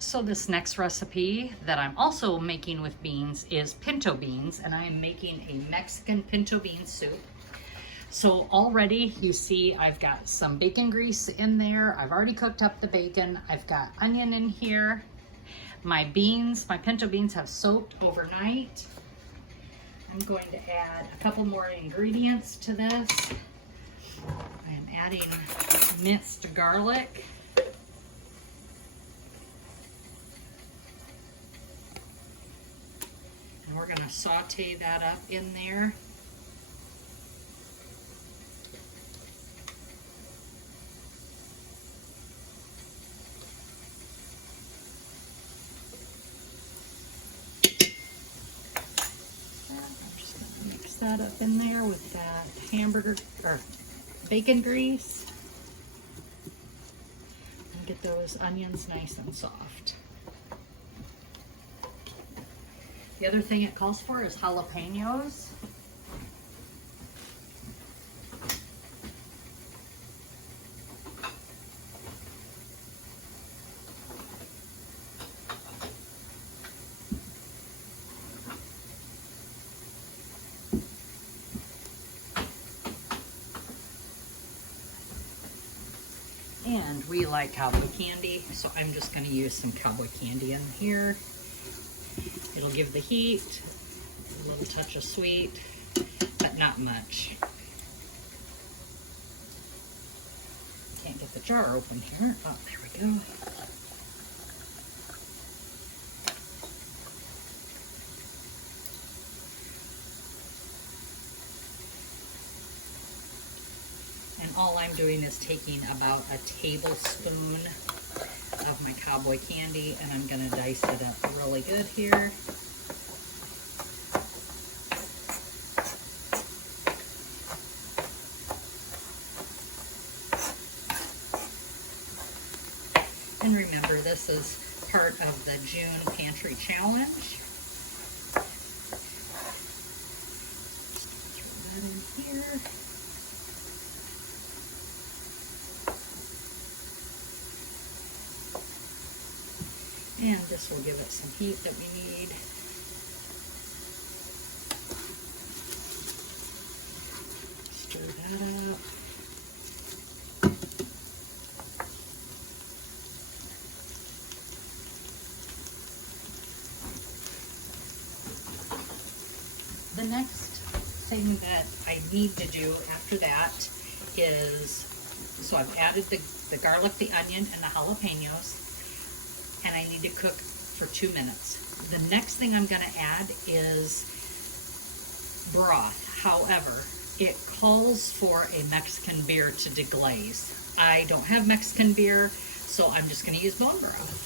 So this next recipe that I'm also making with beans is pinto beans, and I am making a Mexican pinto bean soup. So already you see I've got some bacon grease in there. I've already cooked up the bacon. I've got onion in here. My beans, my pinto beans have soaked overnight. I'm going to add a couple more ingredients to this. I'm adding minced garlic. And we're going to saute that up in there. I'm just going to mix that up in there with that hamburger or bacon grease. And get those onions nice and soft. The other thing it calls for is jalapenos. And we like cowboy candy, so I'm just going to use some cowboy candy in here. It'll give the heat, a little touch of sweet, but not much. Can't get the jar open here. Oh, there we go. And all I'm doing is taking about a tablespoon of my cowboy candy, and I'm going to dice it up really good here. And remember, this is part of the June Pantry Challenge. Just throw that in here. And this will give it some heat that we need. Stir that up. The next thing that I need to do after that is, so I've added the garlic, the onion, and the jalapenos. And I need to cook for 2 minutes. The next thing I'm going to add is broth. However, it calls for a Mexican beer to deglaze. I don't have Mexican beer, so I'm just going to use bone broth.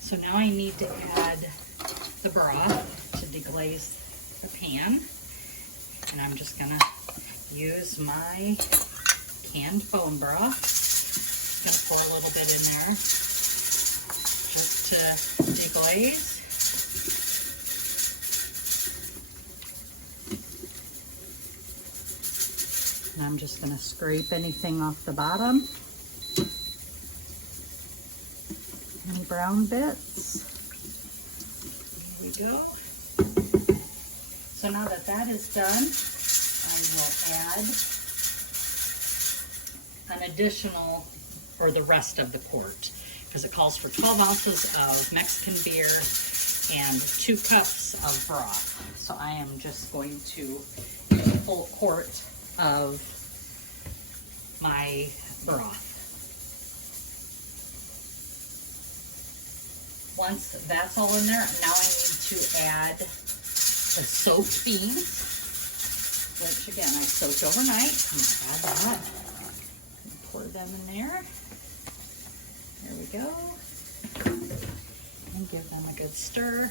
So now I need to add the broth to deglaze the pan. And I'm just going to use my canned bone broth. Just going to pour a little bit in there just to deglaze. And I'm just going to scrape anything off the bottom. Any brown bits. There we go. So now that that is done, I will add an additional, or the rest of the quart, because it calls for 12 ounces of Mexican beer and 2 cups of broth. So I am just going to use a full quart of my broth. Once that's all in there, now I need to add the soaked beans, which again I soaked overnight. I'm going to add that. Pour them in there. There we go. And give them a good stir.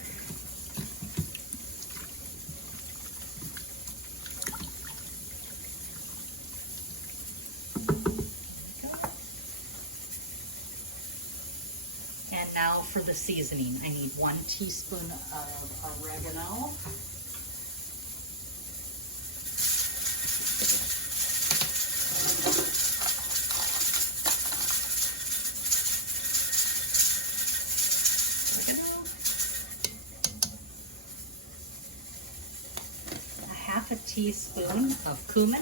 And now for the seasoning. I need 1 teaspoon of oregano. teaspoon of cumin.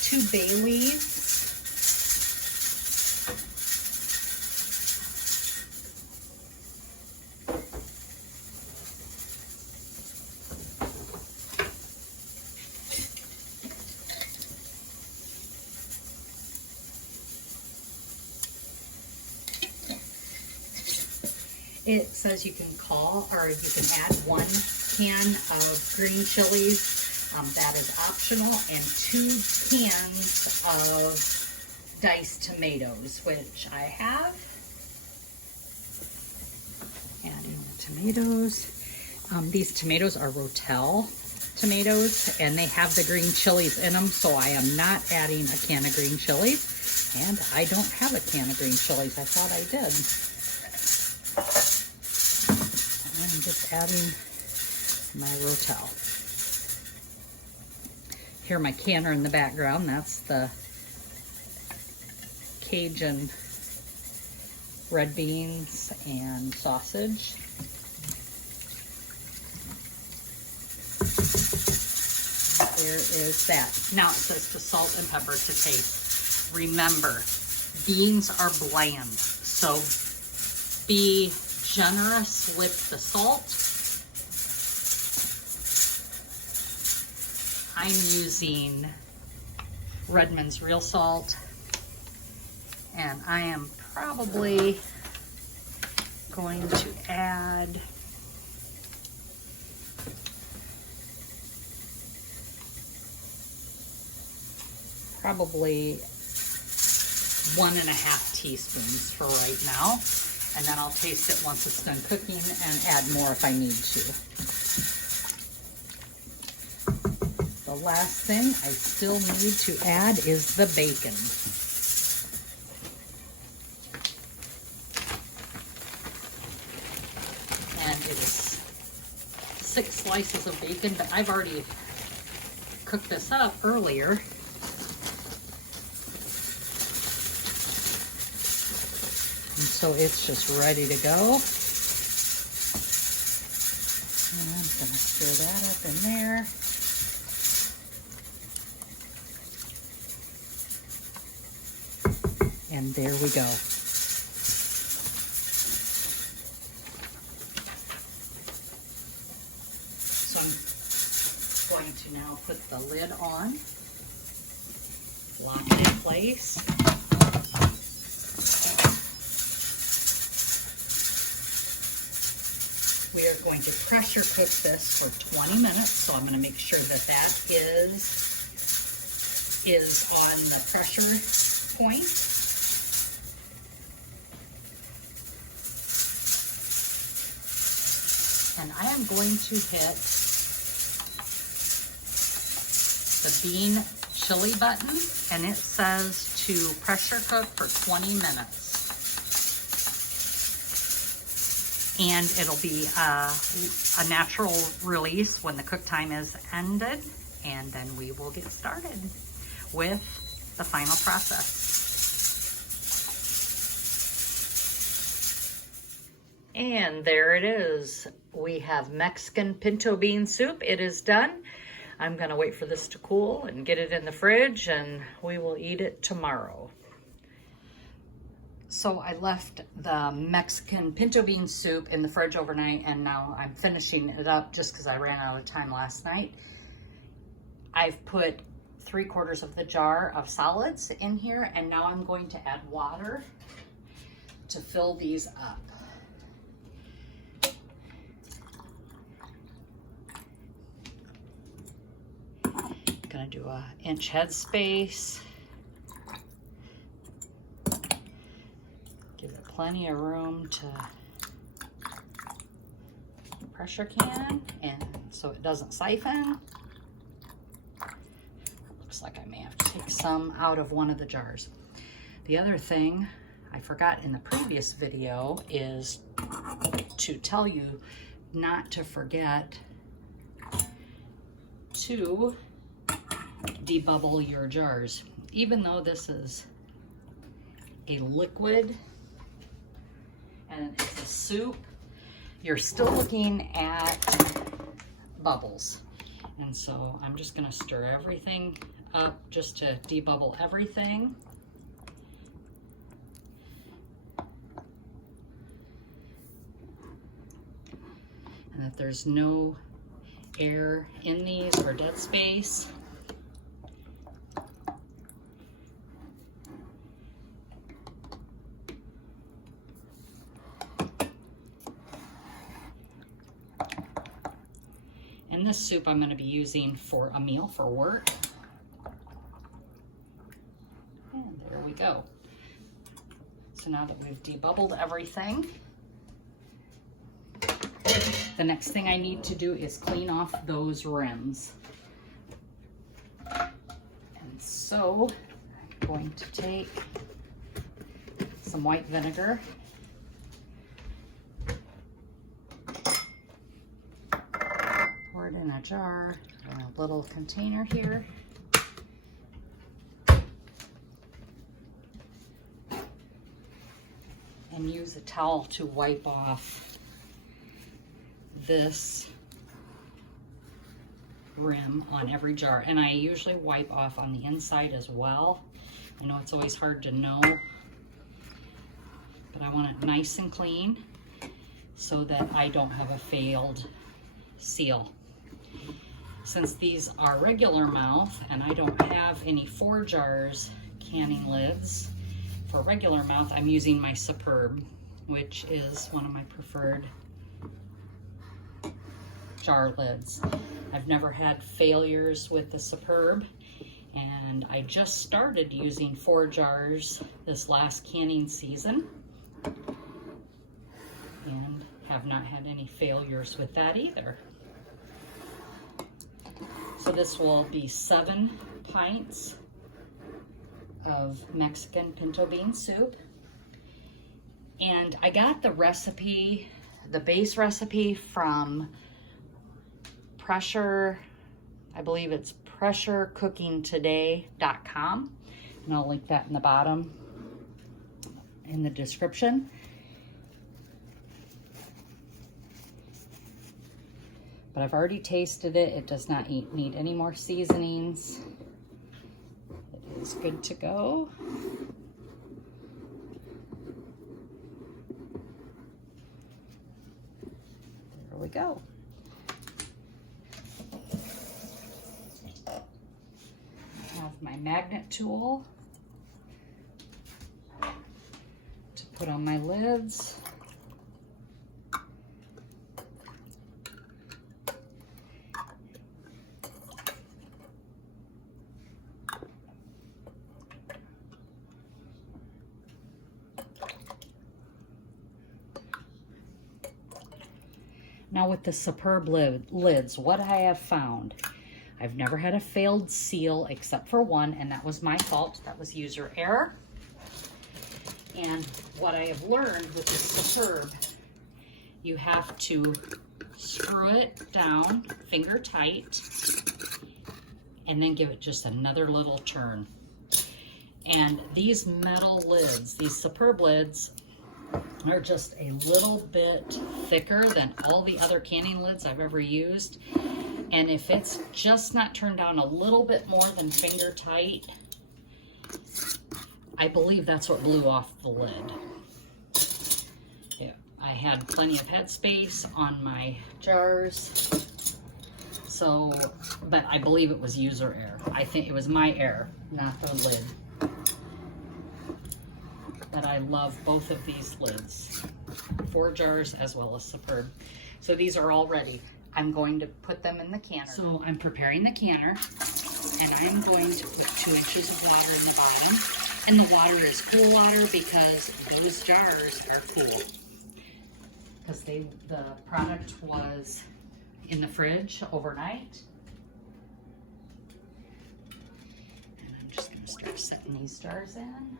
Two bay leaves. It says you can call or you can add 1 can of green chilies. That is optional, and 2 cans of diced tomatoes, which I have. Adding the tomatoes. These tomatoes are Rotel tomatoes, and they have the green chilies in them, so I am not adding a can of green chilies. And I don't have a can of green chilies. I thought I did. I'm just adding my Rotel. Hear my canner in the background. That's the Cajun red beans and sausage. There is that. Now it says to salt and pepper to taste. Remember, beans are bland, so be generous with the salt. I'm using Redmond's real salt, and I am probably going to add probably 1.5 teaspoons for right now, and then I'll taste it once it's done cooking and add more if I need to. The last thing I still need to add is the bacon. And it is 6 slices of bacon, but I've already cooked this up earlier. And so it's just ready to go. And I'm going to stir that up in there. And there we go. So I'm going to now put the lid on, lock it in place. We are going to pressure cook this for 20 minutes, so I'm going to make sure that that is on the pressure point. And I am going to hit the bean chili button, and it says to pressure cook for 20 minutes. And it'll be a natural release when the cook time is ended, and then we will get started with the final process. And there it is. We have Mexican pinto bean soup. It is done. I'm gonna wait for this to cool and get it in the fridge, and we will eat it tomorrow. So I left the Mexican pinto bean soup in the fridge overnight, and now I'm finishing it up just because I ran out of time last night. I've put 3/4 of the jar of solids in here, and now I'm going to add water to fill these up. Gonna do a 1-inch headspace. Give it plenty of room to the pressure can, and so it doesn't siphon. Looks like I may have to take some out of one of the jars. The other thing I forgot in the previous video is to tell you not to forget to debubble your jars. Even though this is a liquid and it's a soup, you're still looking at bubbles. And so I'm just gonna stir everything up just to debubble everything. And that there's no air in these or dead space. And this soup I'm going to be using for a meal for work. And there we go. So now that we've debubbled everything, the next thing I need to do is clean off those rims. And so I'm going to take some white vinegar, pour it in a jar or a little container here. And use a towel to wipe off this rim on every jar. And I usually wipe off on the inside as well. I know it's always hard to know, but I want it nice and clean so that I don't have a failed seal. Since these are regular mouth and I don't have any 4 jars canning lids for regular mouth, I'm using my Superb, which is one of my preferred jar lids. I've never had failures with the Superb, and I just started using 4 jars this last canning season and have not had any failures with that either. So this will be 7 pints of Mexican pinto bean soup. And I got the recipe, the base recipe from I believe it's pressurecookingtoday.com, and I'll link that in the bottom in the description. But I've already tasted it. It does not need any more seasonings. It is good to go. There we go. My magnet tool to put on my lids. Now with the Superb lids, what I have found, I've never had a failed seal except for one, and that was my fault. That was user error. And what I have learned with the Superb, you have to screw it down, finger tight, and then give it just another little turn. And these metal lids, these Superb lids, are just a little bit thicker than all the other canning lids I've ever used. And if it's just not turned down a little bit more than finger tight, I believe that's what blew off the lid. Yeah, I had plenty of headspace on my jars. So, but I believe it was user error. I think it was my error, not the lid. But I love both of these lids, 4 jars as well as Superb. So these are all ready. I'm going to put them in the canner. So I'm preparing the canner, and I'm going to put 2 inches of water in the bottom. And the water is cool water because those jars are cool. Because the product was in the fridge overnight. And I'm just going to start setting these jars in.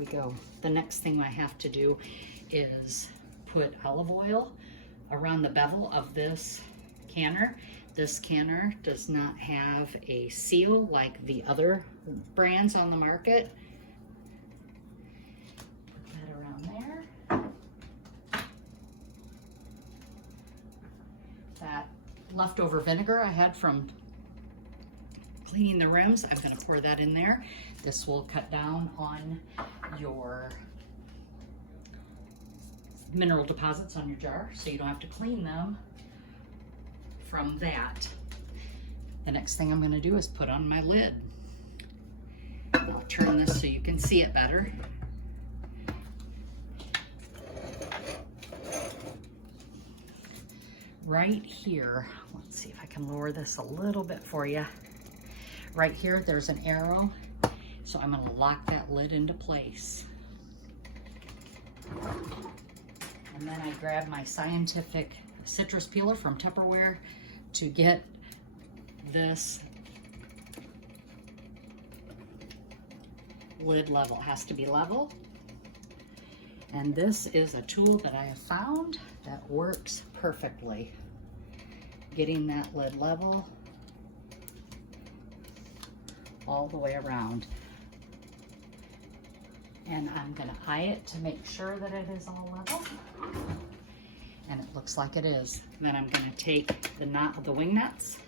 we go. The next thing I have to do is put olive oil around the bevel of this canner. This canner does not have a seal like the other brands on the market. Put that around there. That leftover vinegar I had from cleaning the rims, I'm going to pour that in there. This will cut down on your mineral deposits on your jar, so you don't have to clean them from that. The next thing I'm going to do is put on my lid. I'll turn this so you can see it better. Right here, let's see if I can lower this a little bit for you. Right here, there's an arrow, so I'm going to lock that lid into place. And then I grab my Scientific citrus peeler from Tupperware to get this lid level. It has to be level. And this is a tool that I have found that works perfectly. Getting that lid level all the way around. And I'm going to eye it to make sure that it is all level. And it looks like it is. Then I'm going to take the knot of the wing nuts.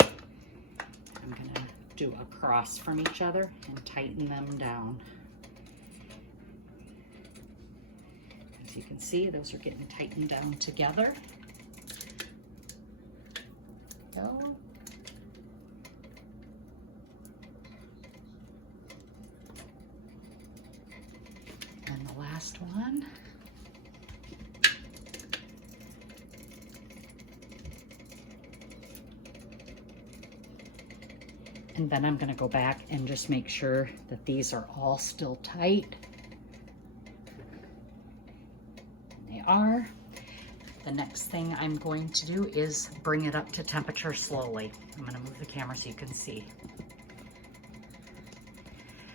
I'm going to do a cross from each other and tighten them down. As you can see, those are getting tightened down together. Go. And the last one. And then I'm going to go back and just make sure that these are all still tight. And they are. The next thing I'm going to do is bring it up to temperature slowly. I'm going to move the camera so you can see.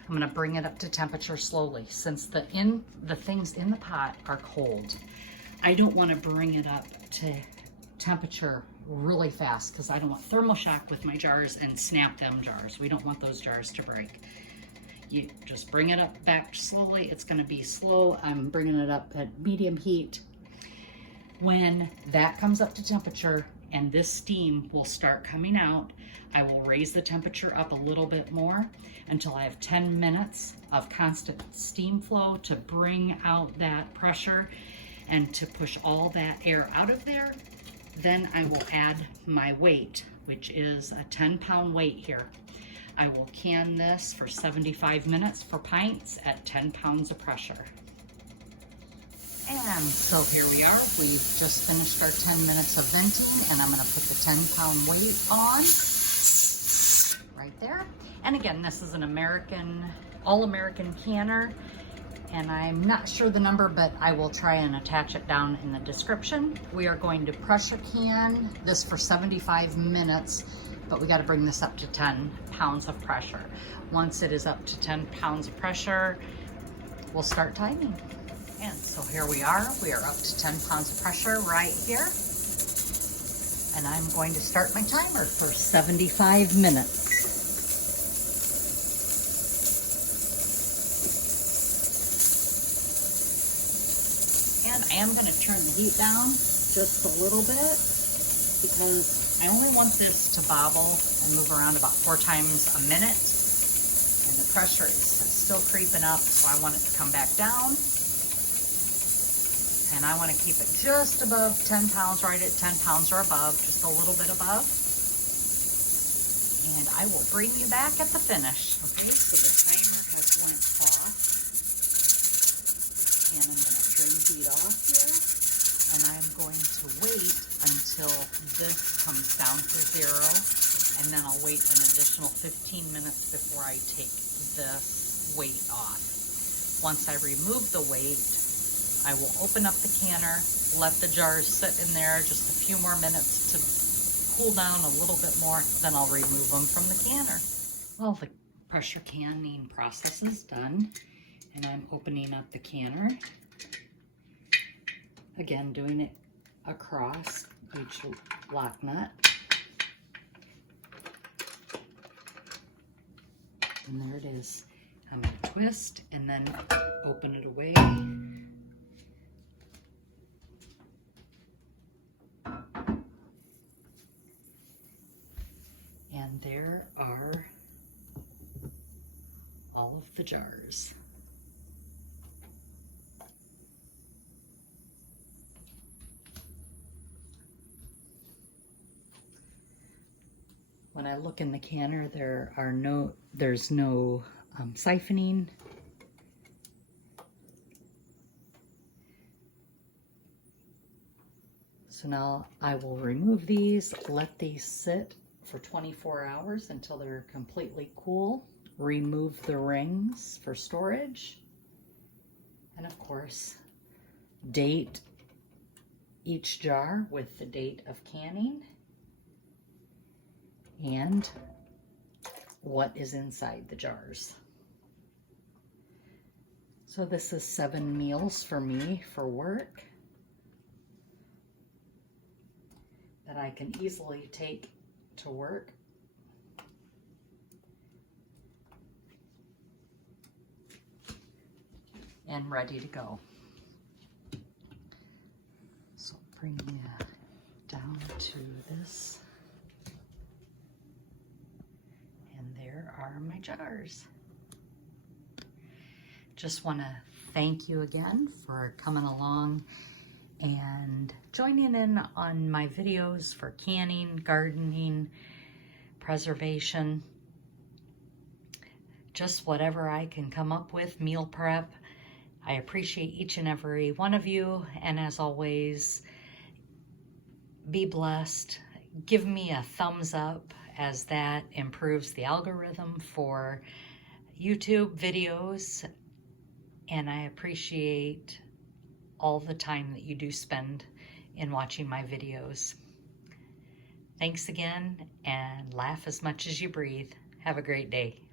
I'm going to bring it up to temperature slowly since the things in the pot are cold. I don't want to bring it up to temperature really fast because I don't want thermal shock with my jars and snap them jars. We don't want those jars to break. You just bring it up back slowly. It's going to be slow. I'm bringing it up at medium heat. When that comes up to temperature and this steam will start coming out, I will raise the temperature up a little bit more until I have 10 minutes of constant steam flow to bring out that pressure and to push all that air out of there. Then I will add my weight, which is a 10-pound weight here. I will can this for 75 minutes for pints at 10 pounds of pressure. And so here we are. We've just finished our 10 minutes of venting, and I'm going to put the 10-pound weight on right there. And again, this is an all-American canner. And I'm not sure the number, but I will try and attach it down in the description. We are going to pressure can this for 75 minutes, but we got to bring this up to 10 pounds of pressure. Once it is up to 10 pounds of pressure, we'll start timing. And so here we are up to 10 pounds of pressure right here. And I'm going to start my timer for 75 minutes. And I am going to turn the heat down just a little bit because I only want this to bobble and move around about 4 times a minute. And the pressure is still creeping up, so I want it to come back down. And I want to keep it just above 10 pounds, right at 10 pounds or above, just a little bit above. And I will bring you back at the finish. Okay, so the timer has went off. And I'm going to turn the heat off here. And I'm going to wait until this comes down to 0. And then I'll wait an additional 15 minutes before I take this weight off. Once I remove the weight, I will open up the canner, let the jars sit in there just a few more minutes to cool down a little bit more, then I'll remove them from the canner. Well, the pressure canning process is done, And I'm opening up the canner. Again, doing it across each lock nut. And there it is. I'm going to twist and then open it away. And there are all of the jars. When I look in the canner, there's no siphoning. So now I will remove these, let these sit for 24 hours until they're completely cool. Remove the rings for storage. And of course, date each jar with the date of canning and what is inside the jars. So this is 7 meals for me for work that I can easily take to work. And ready to go. So bring you down to this. And there are my jars. Just want to thank you again for coming along and joining in on my videos for canning, gardening, preservation, just whatever I can come up with, meal prep. I appreciate each and every one of you, and as always, be blessed. Give me a thumbs up, as that improves the algorithm for YouTube videos, and I appreciate all the time that you do spend in watching my videos. Thanks again, and laugh as much as you breathe. Have a great day.